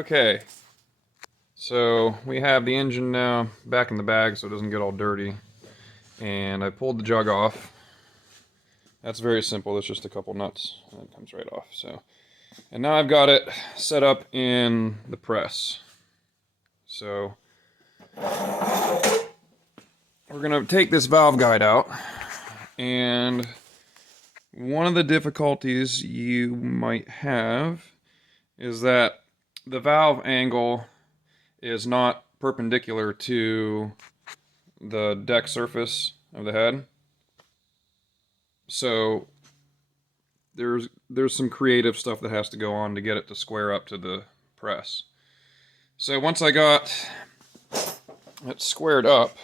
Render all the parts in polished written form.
Okay, so we have the engine now back in the bag so it doesn't get all dirty. And I pulled the jug off. That's very simple, it's just a couple nuts and it comes right off. So, and now I've got it set up in the press. So we're gonna take this valve guide out, and one of the difficulties you might have is that the valve angle is not perpendicular to the deck surface of the head. So there's some creative stuff that has to go on to get it to square up to the press. So once I got it squared up,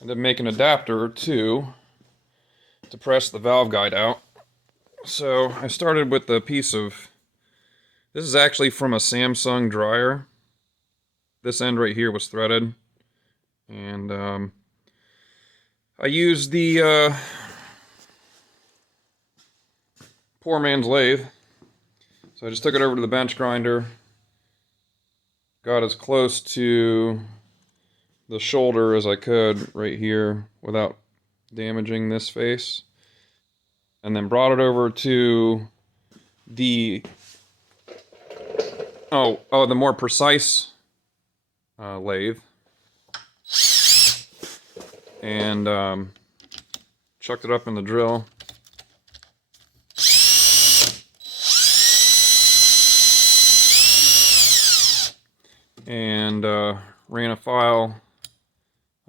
and then make an adapter or two to press the valve guide out. So I started with a piece of, this is actually from a Samsung dryer. This end right here was threaded, and I used the poor man's lathe. So I just took it over to the bench grinder, got as close to the shoulder as I could right here without damaging this face, and then brought it over to the the more precise lathe, and chucked it up in the drill. And ran a file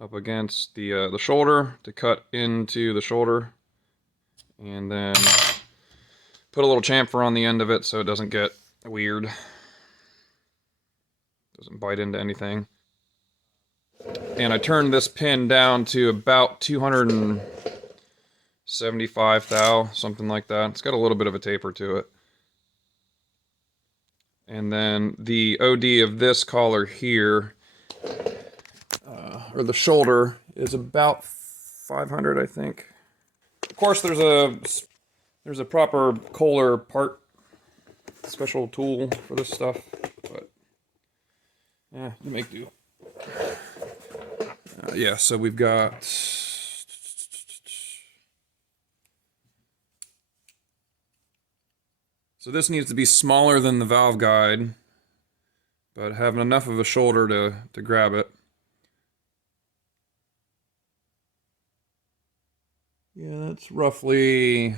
up against the shoulder to cut into the shoulder, and then put a little chamfer on the end of it so it doesn't get weird, doesn't bite into anything. And I turned this pin down to about 275 thou, something like that. It's got a little bit of a taper to it. And then the OD of this collar here, or the shoulder, is about 500, I think. Of course, there's a proper Kohler part, special tool for this stuff, but yeah, you make do. Yeah, so we've got, so this needs to be smaller than the valve guide, but having enough of a shoulder to grab it. Yeah, that's roughly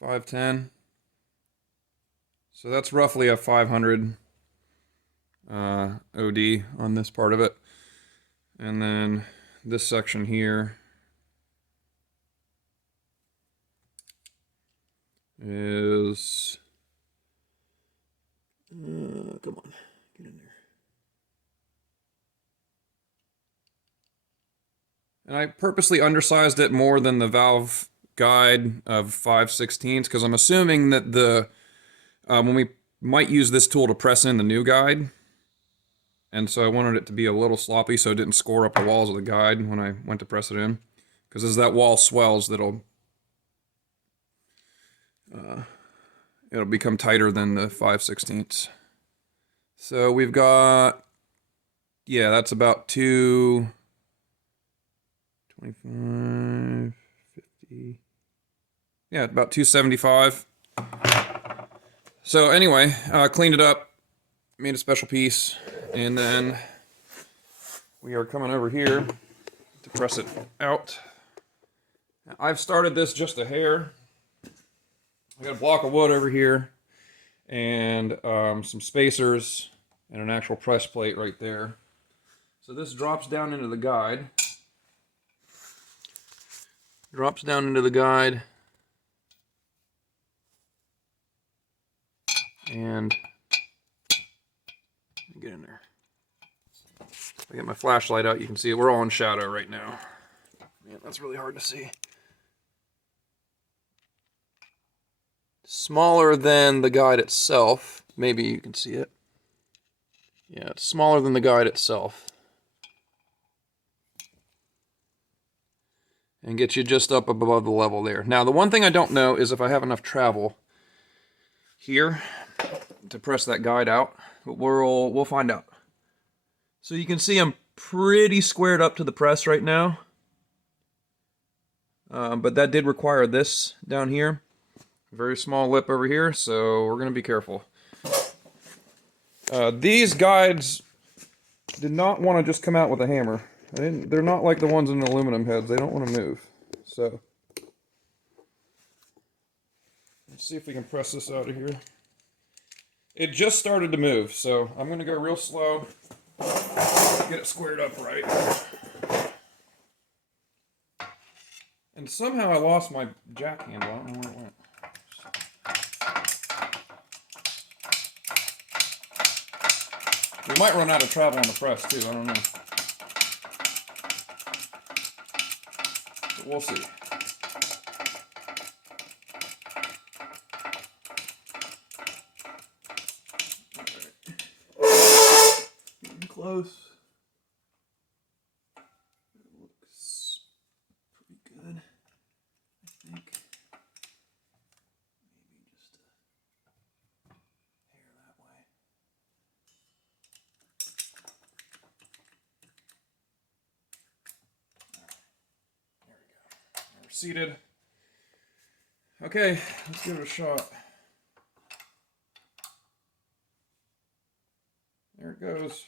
510. So that's roughly a 500 OD on this part of it. And then this section here is, come on, get in there. And I purposely undersized it more than the valve guide of 5/16 because I'm assuming that the when we might use this tool to press in the new guide, and so I wanted it to be a little sloppy so it didn't score up the walls of the guide when I went to press it in, because as that wall swells, it'll become tighter than the 5/16. So we've got, yeah, that's about 225, 50. Yeah, about 275. So anyway, cleaned it up, made a special piece, and then we are coming over here to press it out. Now, I've started this just a hair. I got a block of wood over here, and some spacers, and an actual press plate right there. So this drops down into the guide. Drops down into the guide. And get in there. If I get my flashlight out, you can see it. We're all in shadow right now. Man, that's really hard to see. Smaller than the guide itself. Maybe you can see it. Yeah, it's smaller than the guide itself. And get you just up above the level there. Now, the one thing I don't know is if I have enough travel here. to press that guide out, but we'll find out. So you can see I'm pretty squared up to the press right now, but that did require this down here. Very small lip over here, so we're going to be careful. These guides did not want to just come out with a hammer. They're not like the ones in the aluminum heads. They don't want to move. So let's see if we can press this out of here. It just started to move, so I'm going to go real slow. Get it squared up right. And somehow I lost my jack handle. I don't know where it went. We might run out of travel on the press too, I don't know. But we'll see. Alright. Getting close. It looks pretty good, I think. Maybe just a hair that way. Seated. Okay, let's give it a shot. There it goes.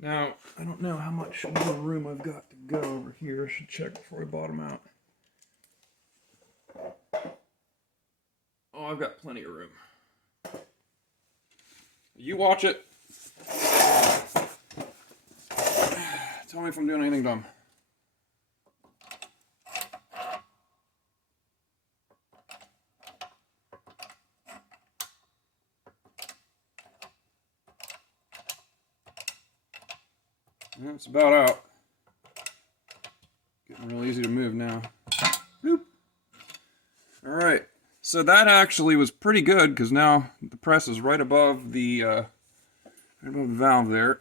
Now, I don't know how much more room I've got to go over here. I should check before I bottom out. Oh, I've got plenty of room. You watch it. Tell me if I'm doing anything dumb. It's about out. Getting real easy to move now. Boop. Alright, so that actually was pretty good because now the press is right above the valve there.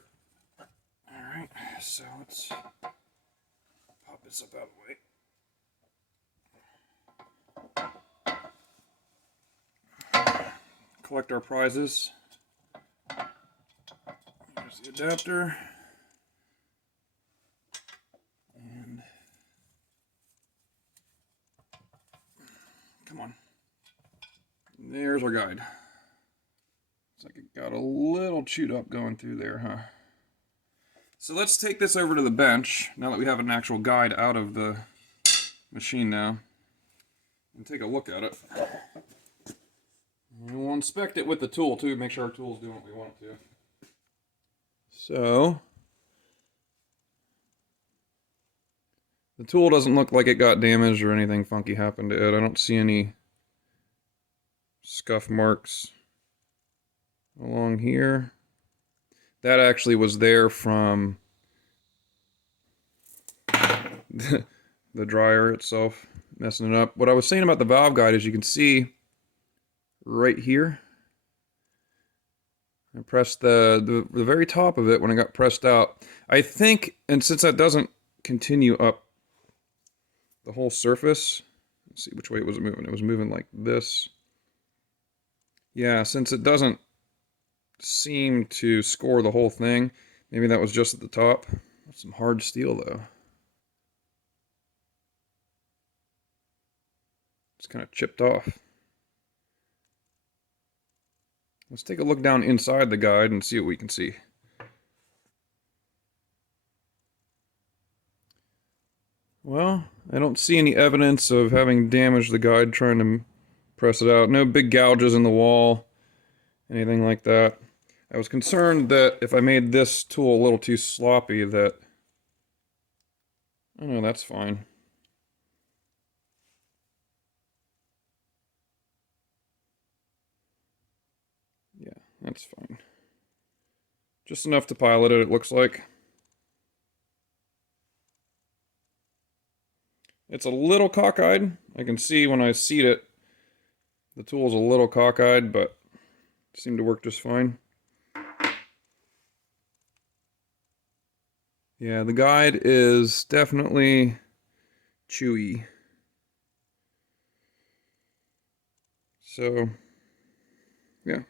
Alright, so let's pop this up out of the way. Collect our prizes. Here's the adapter. Come on. There's our guide. Looks like it got a little chewed up going through there, huh? So let's take this over to the bench, now that we have an actual guide out of the machine now, and take a look at it. And we'll inspect it with the tool too, make sure our tool's doing what we want it to. So, the tool doesn't look like it got damaged or anything funky happened to it. I don't see any scuff marks along here. That actually was there from the dryer itself, messing it up. What I was saying about the valve guide is you can see right here, I pressed the very top of it when it got pressed out. I think, and since that doesn't continue up the whole surface, let's see which way was it moving. It was moving like this. Yeah, since it doesn't seem to score the whole thing, maybe that was just at the top. That's some hard steel though. It's kind of chipped off. Let's take a look down inside the guide and see what we can see. Well, I don't see any evidence of having damaged the guide trying to press it out. No big gouges in the wall, anything like that. I was concerned that if I made this tool a little too sloppy that... Oh no, that's fine. That's fine. Just enough to pilot it, it looks like. It's a little cockeyed. I can see when I seat it, the tool's a little cockeyed, but it seemed to work just fine. Yeah, the guide is definitely chewy. So, yeah.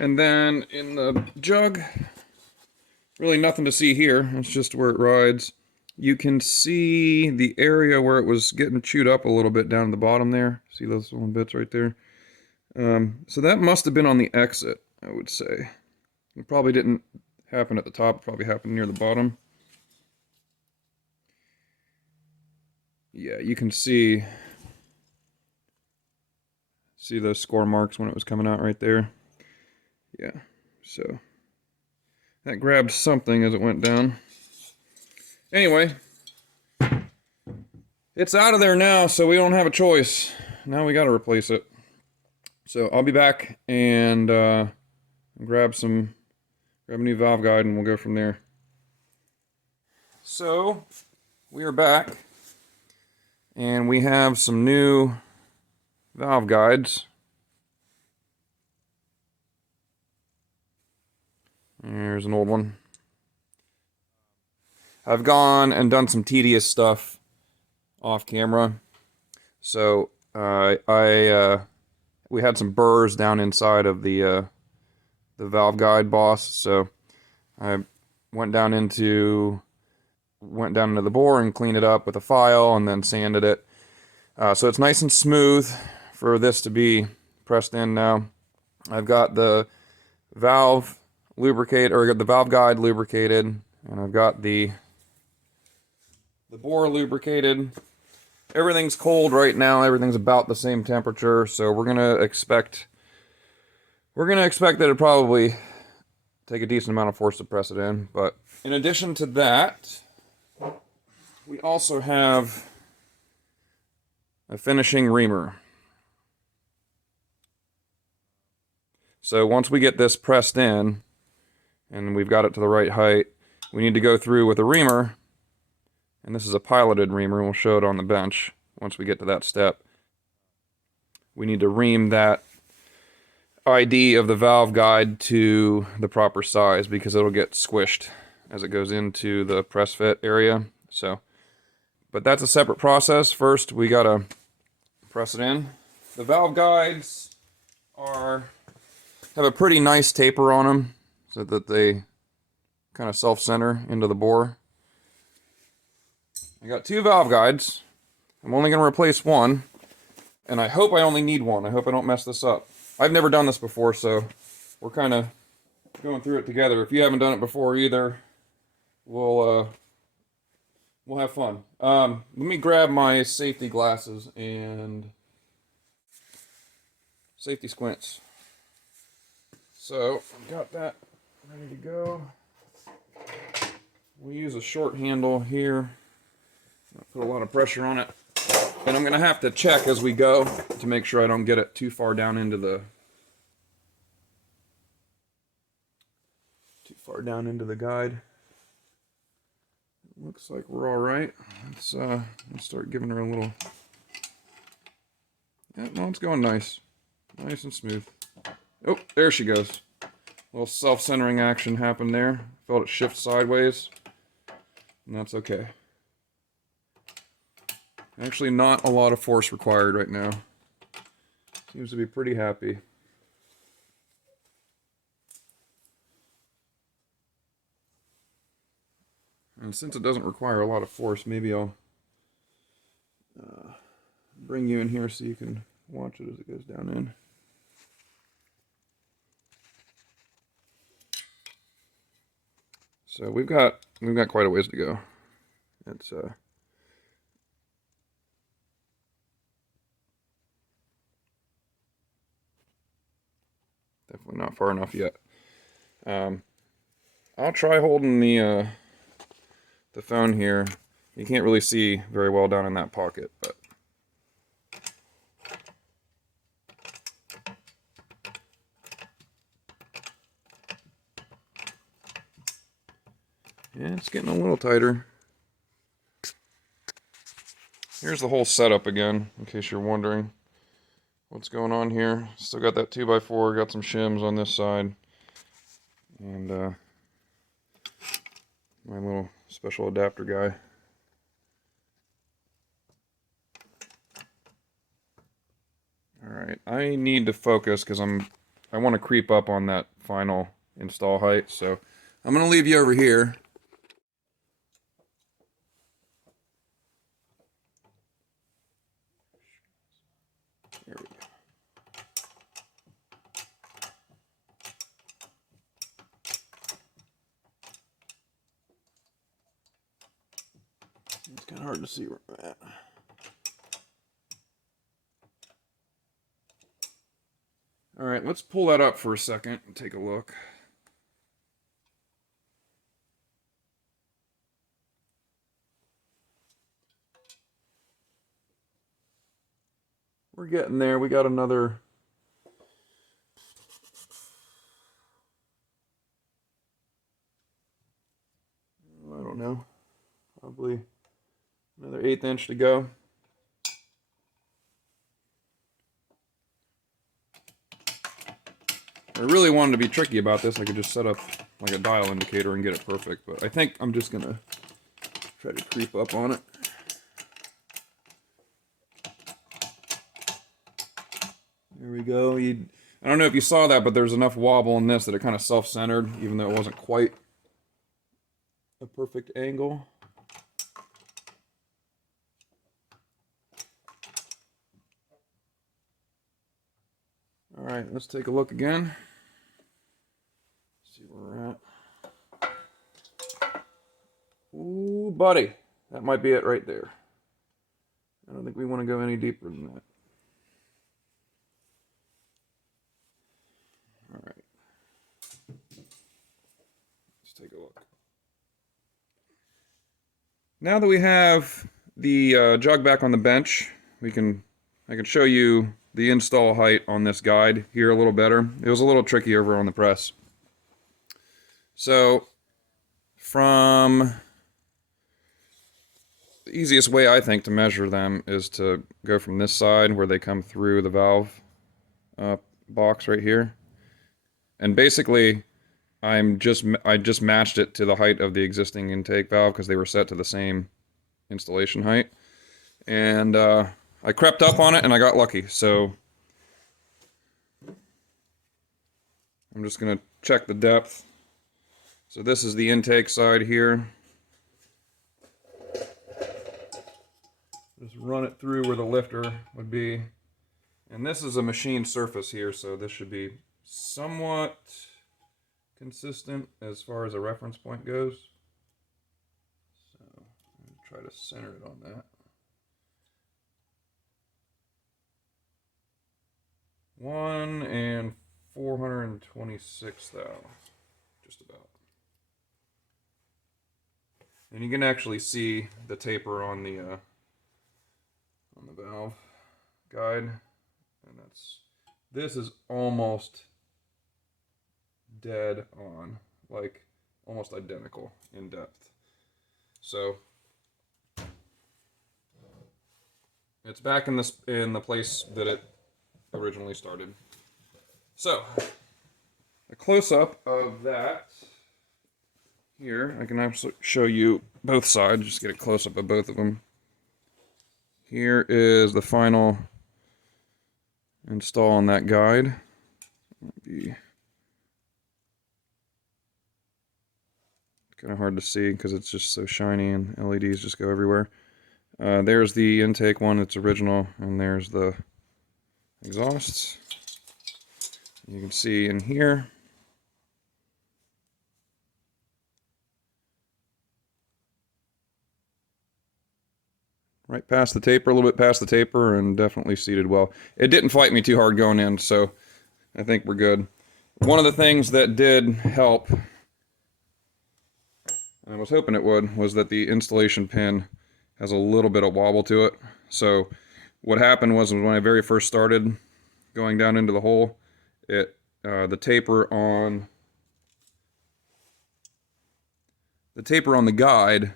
And then in the jug, really nothing to see here. It's just where it rides. You can see the area where it was getting chewed up a little bit down at the bottom there. See those little bits right there? So that must have been on the exit, I would say. It probably didn't happen at the top. It probably happened near the bottom. Yeah, you can see those score marks when it was coming out right there. Yeah, so that grabbed something as it went down. Anyway, it's out of there now, so we don't have a choice. Now we got to replace it. So I'll be back and grab a new valve guide, and we'll go from there. So we are back, and we have some new valve guides. There's an old one. I've gone and done some tedious stuff off camera. So we had some burrs down inside of the valve guide boss. So I went down into the bore and cleaned it up with a file and then sanded it. So it's nice and smooth for this to be pressed in now. I've got the valve lubricate, or the valve guide lubricated, and I've got the bore lubricated. Everything's cold right now. Everything's about the same temperature, so we're gonna expect that it'll probably take a decent amount of force to press it in. But in addition to that, we also have a finishing reamer. So once we get this pressed in, and we've got it to the right height, we need to go through with a reamer, and this is a piloted reamer. We'll show it on the bench once we get to that step. We need to ream that ID of the valve guide to the proper size, because it'll get squished as it goes into the press fit area. So, but that's a separate process. First, we gotta press it in. The valve guides have a pretty nice taper on them, so that they kind of self-center into the bore. I got two valve guides. I'm only going to replace one, and I hope I only need one. I hope I don't mess this up. I've never done this before, so we're kind of going through it together. If you haven't done it before either, we'll have fun. Let me grab my safety glasses and safety squints. So, got that ready to go. We use a short handle here. I'll put a lot of pressure on it. And I'm going to have to check as we go to make sure I don't get it too far down into the guide. Looks like we're all right. Let's start giving her a little. Yeah, no, it's going nice. Nice and smooth. Oh, there she goes. A little self-centering action happened there. Felt it shift sideways. And that's okay. Actually, not a lot of force required right now. Seems to be pretty happy. And since it doesn't require a lot of force, maybe I'll bring you in here so you can watch it as it goes down in. So we've got quite a ways to go. It's definitely not far enough yet. I'll try holding the phone here. You can't really see very well down in that pocket, but Yeah, it's getting a little tighter. Here's the whole setup again, in case you're wondering what's going on here. Still got that 2x4, got some shims on this side, and my little special adapter guy. Alright, I need to focus because I want to creep up on that final install height, so I'm going to leave you over here. There we go. It's kind of hard to see where I'm at. Alright, let's pull that up for a second and take a look. We're getting there. We got another... I don't know. Probably another 1/8 inch to go. If I really wanted to be tricky about this, I could just set up like a dial indicator and get it perfect, but I think I'm just gonna try to creep up on it. There we go. I don't know if you saw that, but there's enough wobble in this that it kind of self-centered, even though it wasn't quite a perfect angle. All right, let's take a look again. See where we're at. Ooh, buddy. That might be it right there. I don't think we want to go any deeper than that. All right. Let's take a look. Now that we have the jug back on the bench, I can show you the install height on this guide here a little better. It was a little tricky over on the press. So, from the easiest way I think to measure them is to go from this side where they come through the valve box right here, and basically I just matched it to the height of the existing intake valve because they were set to the same installation height, and I crept up on it and I got lucky. So I'm just gonna check the depth. So this is the intake side here. Just run it through where the lifter would be. And this is a machined surface here, so this should be somewhat consistent as far as a reference point goes. So I'm gonna try to center it on that. 1 426 thou, just about. And you can actually see the taper on the valve guide, and this is almost dead on, like almost identical in depth. So it's back in the place that it originally started. So a close-up of that here. I can actually show you both sides, just get a close-up of both of them. Here is the final install on that guide. Be kind of hard to see because it's just so shiny and LEDs just go everywhere. There's the intake one, it's original, and there's the exhausts. You can see in here. Right past the taper, a little bit past the taper, and definitely seated well. It didn't fight me too hard going in, so I think we're good. One of the things that did help, and I was hoping it would, was that the installation pin has a little bit of wobble to it. So what happened was when I very first started going down into the hole, the taper on the taper on the guide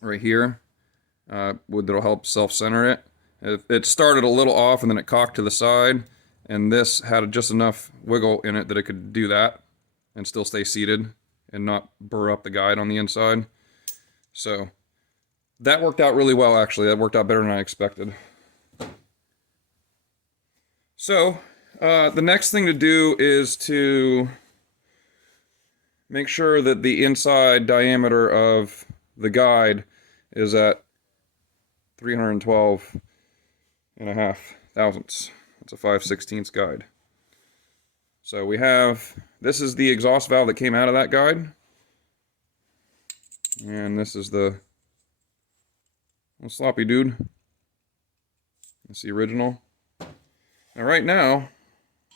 right here, that'll help self-center it. It started a little off and then it cocked to the side, and this had just enough wiggle in it that it could do that and still stay seated and not burr up the guide on the inside. So that worked out really well, actually. That worked out better than I expected. So the next thing to do is to make sure that the inside diameter of the guide is at 312.5 thousandths. That's a 5/16 guide. So we have, this is the exhaust valve that came out of that guide. And this is the sloppy dude. That's the original. Now right now,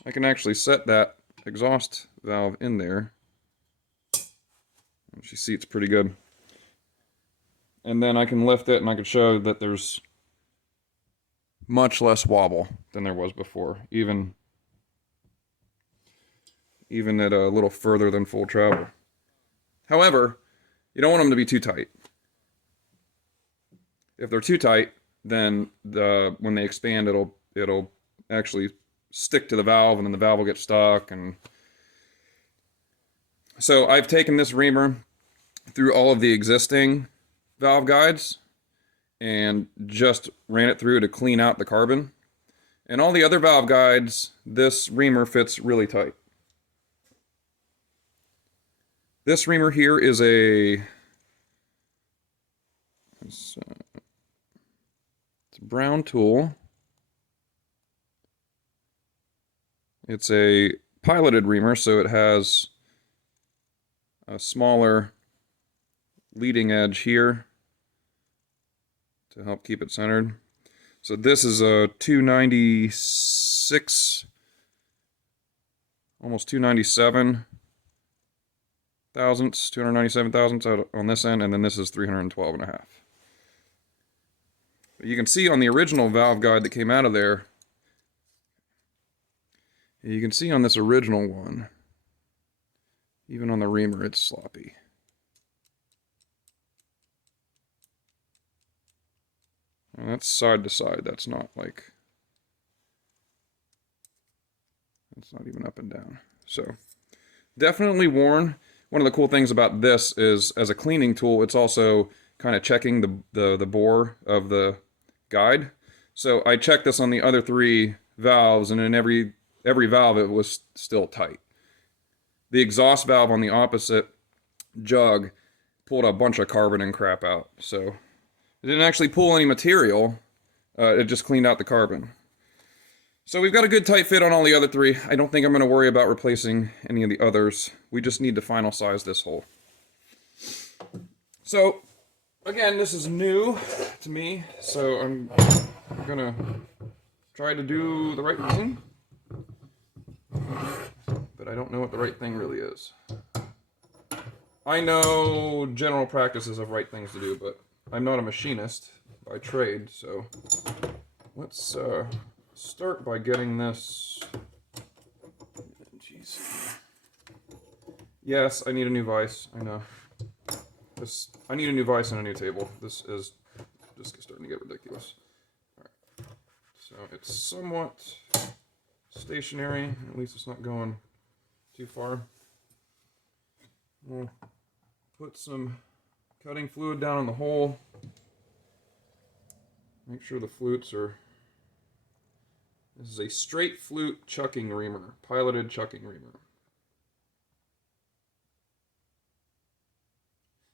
I can actually set that exhaust valve in there. She seats pretty good. And then I can lift it and I can show that there's much less wobble than there was before, even at a little further than full travel. However, you don't want them to be too tight. If they're too tight, then when they expand, it'll actually stick to the valve, and then the valve will get stuck. And so I've taken this reamer through all of the existing valve guides and just ran it through to clean out the carbon. And all the other valve guides, this reamer fits really tight. This reamer here is it's a brown tool. It's a piloted reamer, so it has a smaller leading edge here to help keep it centered. So this is a 296, almost 297 thousandths, 297 thousandths out on this end, and then this is 312.5. But you can see on the original valve guide that came out of there, you can see on this original one, even on the reamer, it's sloppy. And that's side to side. That's not even up and down. So definitely worn. One of the cool things about this is, as a cleaning tool, it's also kind of checking the bore of the guide. So I checked this on the other three valves, and in every valve it was still tight. The exhaust valve on the opposite jug pulled a bunch of carbon and crap out. So it didn't actually pull any material, it just cleaned out the carbon. So we've got a good tight fit on all the other three. I don't think I'm going to worry about replacing any of the others. We just need to final size this hole. So, again, this is new to me, so I'm going to try to do the right thing. But I don't know what the right thing really is. I know general practices of right things to do, but I'm not a machinist by trade, so let's start by getting this. Jeez. Yes, I need a new vise. I know. I need a new vise and a new table. This is just starting to get ridiculous. All right. So it's somewhat stationary. At least it's not going too far. We'll put some cutting fluid down in the hole. Make sure the flutes are. This is a straight flute chucking reamer, piloted chucking reamer.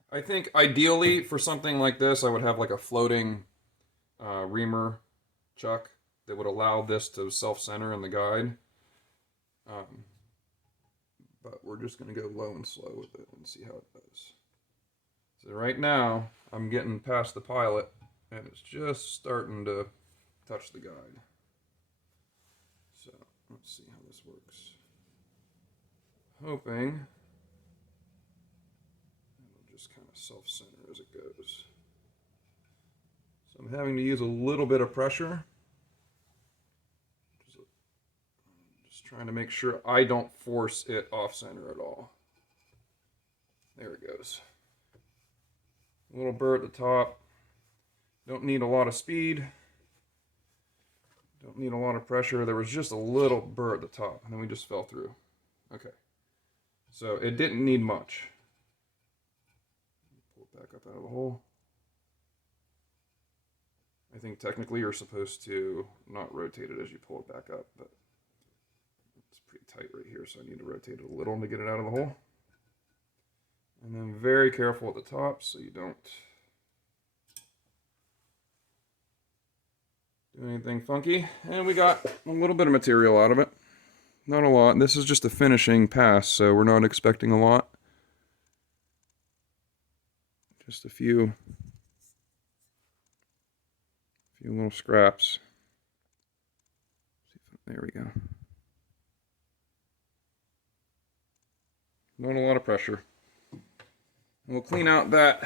I think ideally for something like this, I would have like a floating reamer chuck that would allow this to self-center in the guide. But we're just going to go low and slow with it and see how it does. So right now, I'm getting past the pilot, and it's just starting to touch the guide. So let's see how this works. Hoping it'll just kind of self-center as it goes. So I'm having to use a little bit of pressure. Just trying to make sure I don't force it off-center at all. There it goes. A little burr at the top. Don't need a lot of speed. Don't need a lot of pressure. There was just a little burr at the top, and then we just fell through. Okay. So it didn't need much. Pull it back up out of the hole. I think technically you're supposed to not rotate it as you pull it back up, but it's pretty tight right here, so I need to rotate it a little to get it out of the hole. And then very careful at the top so you don't do anything funky. And we got a little bit of material out of it. Not a lot. This is just a finishing pass, so we're not expecting a lot. Just a few little scraps. There we go. Not a lot of pressure. We'll clean out that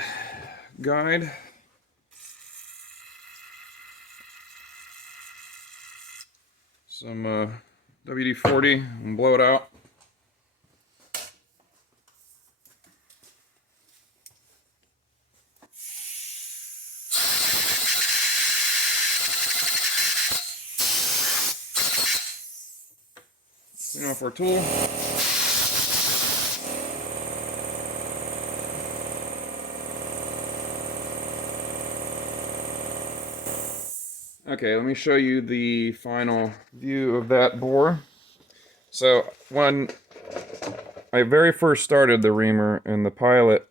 guide. Some WD-40 and blow it out. Clean off our tool. Okay, let me show you the final view of that bore. So when I very first started the Reamer and the pilot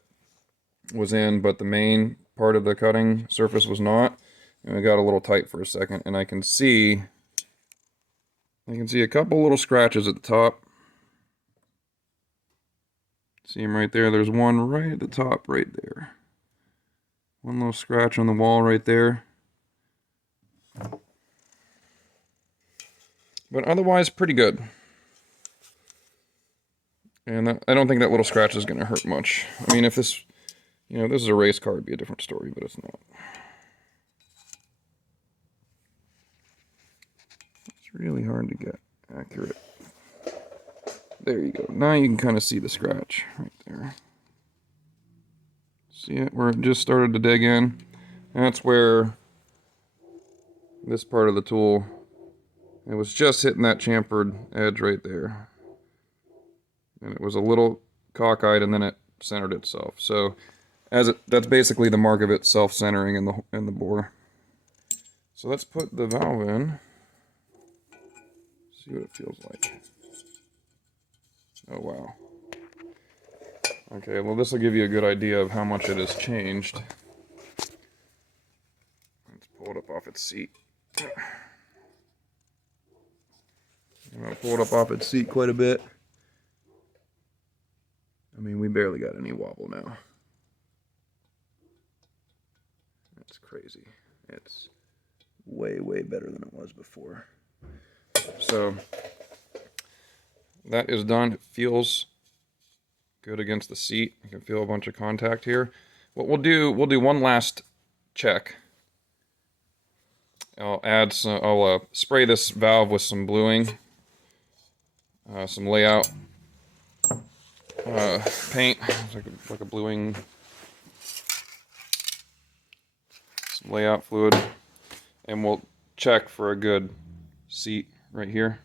was in, but the main part of the cutting surface was not, and it got a little tight for a second, and I can see a couple little scratches at the top. See them right there? There's one right at the top right there. One little scratch on the wall right there. But otherwise, pretty good. And I don't think that little scratch is going to hurt much. I mean, if this, this is a race car, it'd be a different story, but it's not. It's really hard to get accurate. There you go. Now you can kind of see the scratch right there. See it? Where it just started to dig in? That's where this part of the tool, it was just hitting that chamfered edge right there. And it was a little cockeyed, and then it centered itself. So that's basically the mark of it self-centering in the bore. So let's put the valve in. See what it feels like. Oh wow. Okay, well this will give you a good idea of how much it has changed. Let's pull it up off its seat. I'm gonna pull it up off its seat quite a bit. I mean, we barely got any wobble now. That's crazy. It's way, way better than it was before. So that is done. It feels good against the seat. You can feel a bunch of contact here. What we'll do one last check. I'll spray this valve with some bluing, some layout paint, like a bluing, some layout fluid, and we'll check for a good seat right here,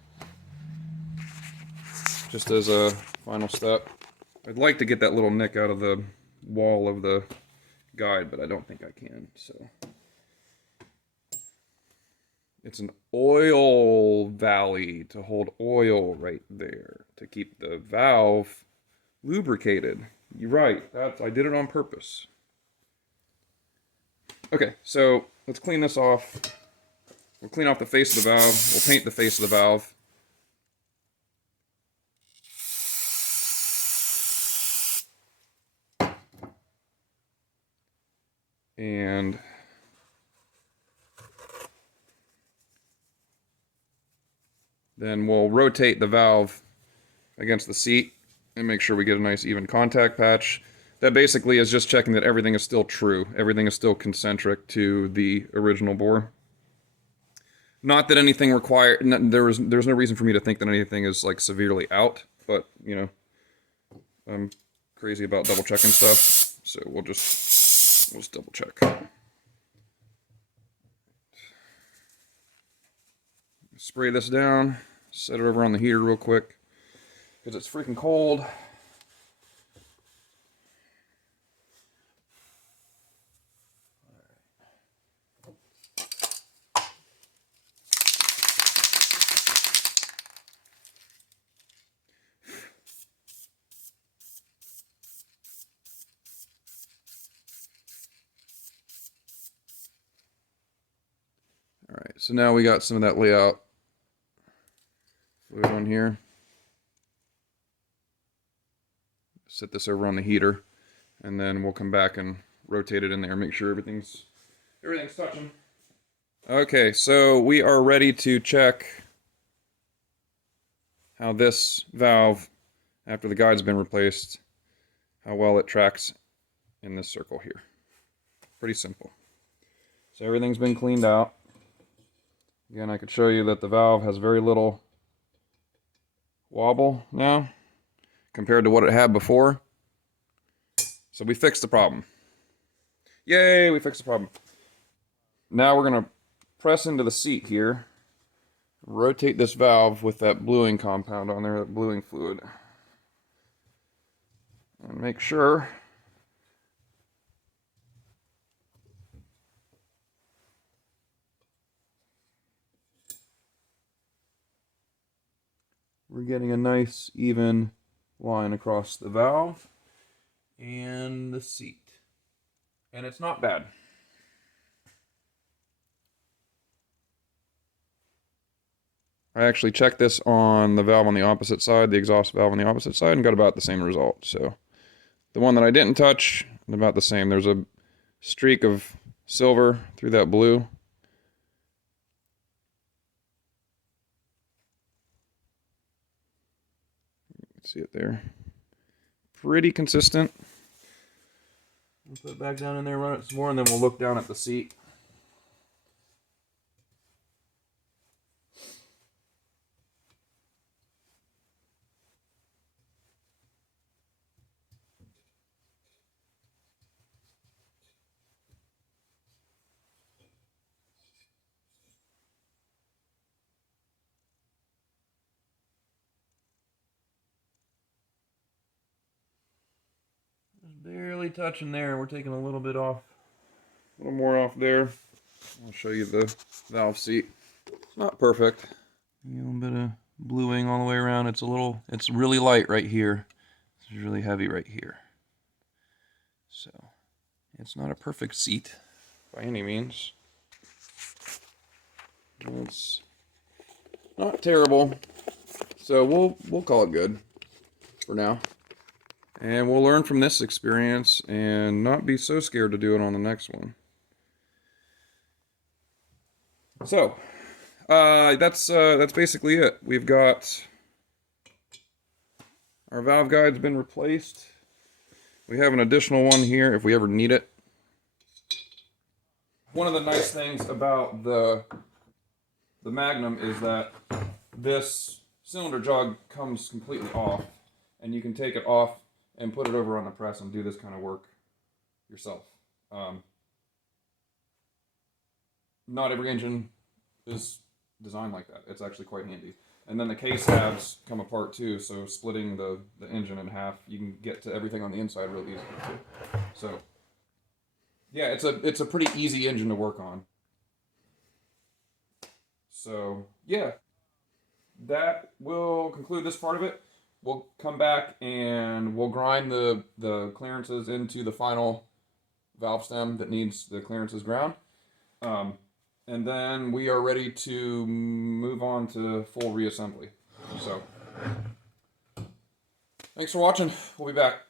just as a final step. I'd like to get that little nick out of the wall of the guide, but I don't think I can, so. It's an oil valley to hold oil right there to keep the valve lubricated. You're right, I did it on purpose. Okay, so let's clean this off. We'll clean off the face of the valve. We'll paint the face of the valve. And then we'll rotate the valve against the seat and make sure we get a nice even contact patch. That basically is just checking that everything is still true. Everything is still concentric to the original bore. Not that anything required, there's no reason for me to think that anything is like severely out, but I'm crazy about double checking stuff, so we'll just double check. Spray this down, set it over on the heater real quick, because it's freaking cold. Alright, so now we got some of that layout fluid on here. Set this over on the heater, and then we'll come back and rotate it in there, make sure everything's touching. Okay, so we are ready to check how this valve, after the guide's been replaced, how well it tracks in this circle here. Pretty simple. So everything's been cleaned out. Again, I could show you that the valve has very little wobble now compared to what it had before. So we fixed the problem. Yay, we fixed the problem. Now we're going to press into the seat here, rotate this valve with that bluing compound on there, that bluing fluid, and make sure we're getting a nice even line across the valve and the seat. And it's not bad. I actually checked this on the valve on the opposite side, the exhaust valve on the opposite side, and got about the same result. So the one that I didn't touch, about the same. There's a streak of silver through that blue. See it there. Pretty consistent. We'll put it back down in there, run it some more, and then we'll look down at the seat. Just barely touching there. We're taking a little bit off, a little more off there. I'll show you the valve seat. It's not perfect. A little bit of bluing all the way around. It's really light right here. It's really heavy right here. So it's not a perfect seat by any means. It's not terrible. So we'll call it good for now. And we'll learn from this experience and not be so scared to do it on the next one. So that's basically it. We've got our valve guide's been replaced. We have an additional one here if we ever need it. One of the nice things about the Magnum is that this cylinder jog comes completely off, and you can take it off and put it over on the press and do this kind of work yourself. Not every engine is designed like that. It's actually quite handy. And then the case halves come apart too, so splitting the engine in half, you can get to everything on the inside real easily too. So yeah, it's a pretty easy engine to work on. So yeah, that will conclude this part of it. We'll come back and we'll grind the clearances into the final valve stem that needs the clearances ground. And then we are ready to move on to full reassembly. So, thanks for watching. We'll be back.